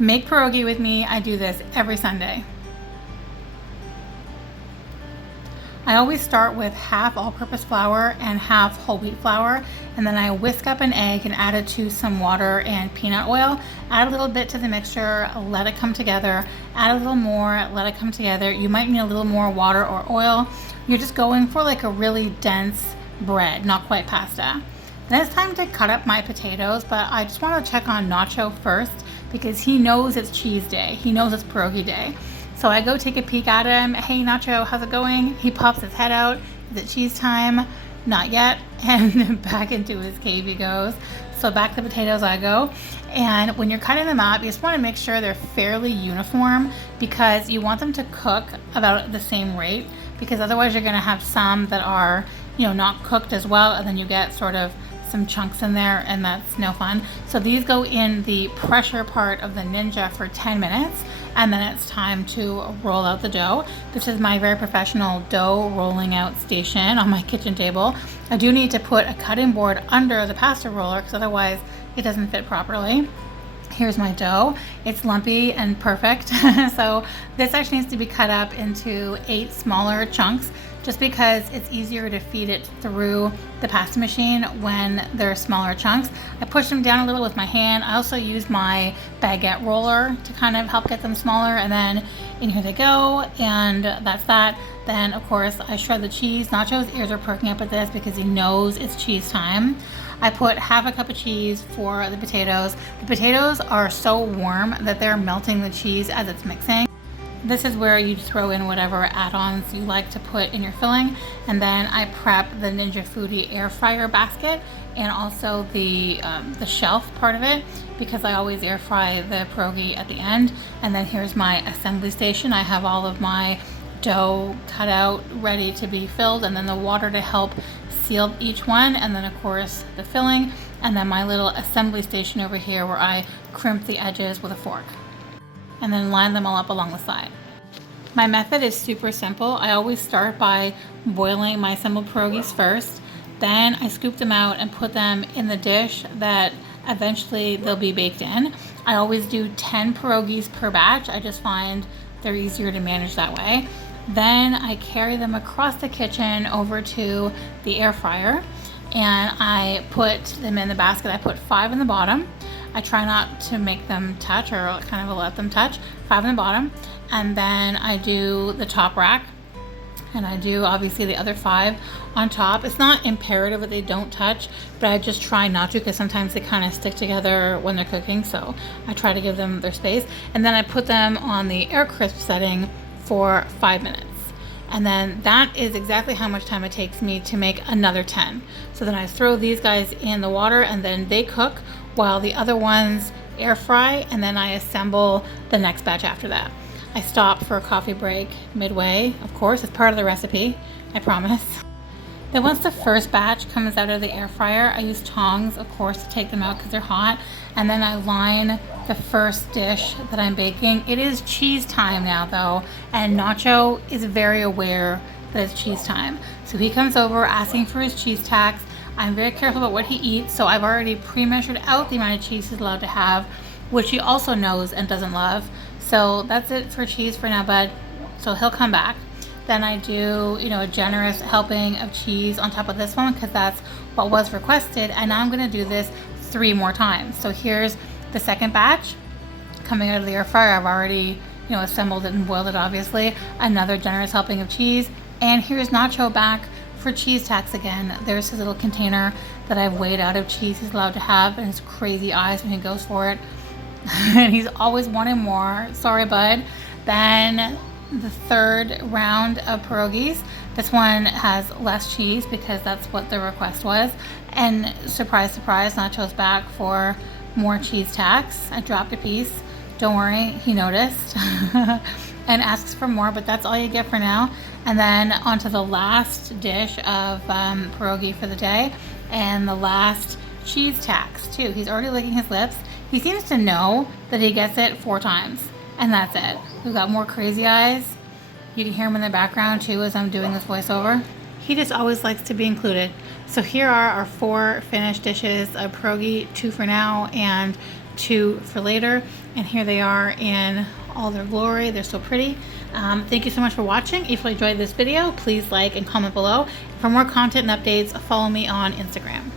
Make pierogi with me. I do this every Sunday. I always start with half all-purpose flour and half whole wheat flour, and then I whisk up an egg and add it to some water and peanut oil. Add a little bit to the mixture, let it come together, add a little more, let it come together. You might need a little more water or oil. You're just going for like a really dense bread, not quite pasta. Then it's time to cut up my potatoes, but I just want to check on Nacho first because he knows it's cheese day. He knows it's pierogi day. So I go take a peek at him. Hey Nacho, how's it going? He pops his head out. Is it cheese time? Not yet. And back into his cave he goes. So back to the potatoes I go. And when you're cutting them up, you just want to make sure they're fairly uniform because you want them to cook about the same rate, because otherwise you're going to have some that are, not cooked as well, and then you get sort of some chunks in there, and that's no fun. So these go in the pressure part of the Ninja for 10 minutes, and then it's time to roll out the dough. This is my very professional dough rolling out station on my kitchen table. I do need to put a cutting board under the pasta roller because otherwise it doesn't fit properly. Here's my dough. It's lumpy and perfect. So this actually needs to be cut up into 8 smaller chunks, just because it's easier to feed it through the pasta machine when they're smaller chunks. I push them down a little with my hand. I also use my baguette roller to kind of help get them smaller, and then in here they go, and that's that. Then of course I shred the cheese. Nacho's ears are perking up at this because he knows it's cheese time. I put half a cup of cheese for the potatoes. The potatoes are so warm that they're melting the cheese as it's mixing. This is where you throw in whatever add-ons you like to put in your filling. And then I prep the Ninja Foodie air fryer basket and also the shelf part of it, because I always air fry the pierogi at the end. And then here's my assembly station. I have all of my dough cut out, ready to be filled, and then the water to help seal each one, and then of course the filling, and then my little assembly station over here where I crimp the edges with a fork and then line them all up along the side. My method is super simple. I always start by boiling my assembled pierogis first, then I scoop them out and put them in the dish that eventually they'll be baked in. I always do 10 pierogis per batch. I just find they're easier to manage that way. Then I carry them across the kitchen over to the air fryer, and I put them in the basket. I put 5 in the bottom. I try not to make them touch, or kind of let them touch. 5 in the bottom, and then I do the top rack, and I do obviously the other 5 on top. It's not imperative that they don't touch, but I just try not to, because sometimes they kind of stick together when they're cooking, so I try to give them their space. And then I put them on the air crisp setting for 5 minutes. And then that is exactly how much time it takes me to make another 10. So then I throw these guys in the water, and then they cook while the other ones air fry, and then I assemble the next batch after that. I stop for a coffee break midway, of course, it's part of the recipe, I promise. Then once the first batch comes out of the air fryer, I use tongs, of course, to take them out because they're hot, and then I line the first dish that I'm baking. It is cheese time now though, and Nacho is very aware that it's cheese time. So he comes over asking for his cheese tax. I'm very careful about what he eats, so I've already pre-measured out the amount of cheese he's allowed to have, which he also knows and doesn't love. So that's it for cheese for now, bud. So he'll come back. Then I do, a generous helping of cheese on top of this one because that's what was requested. And now I'm gonna do this 3 more times. So here's the second batch coming out of the air fryer. I've already, assembled it and boiled it, obviously. Another generous helping of cheese. And here's Nacho back for cheese tax again. There's his little container that I've weighed out of cheese he's allowed to have, and his crazy eyes when he goes for it. And he's always wanting more. Sorry, bud. Then the third round of pierogis. This one has less cheese because that's what the request was. And surprise, surprise, Nacho's back for more cheese tax. I dropped a piece. Don't worry, he noticed. And asks for more, but that's all you get for now. And then onto the last dish of pierogi for the day, and the last cheese tax too. He's already licking his lips. He seems to know that he gets it 4 times, and that's it. We've got more crazy eyes. You can hear him in the background too as I'm doing this voiceover. He just always likes to be included. So here are our 4 finished dishes of pierogi, 2 for now, and two for later, and here they are in all their glory. They're so pretty. Thank you so much for watching. If you enjoyed this video, please like and comment below. For more content and updates, follow me on Instagram.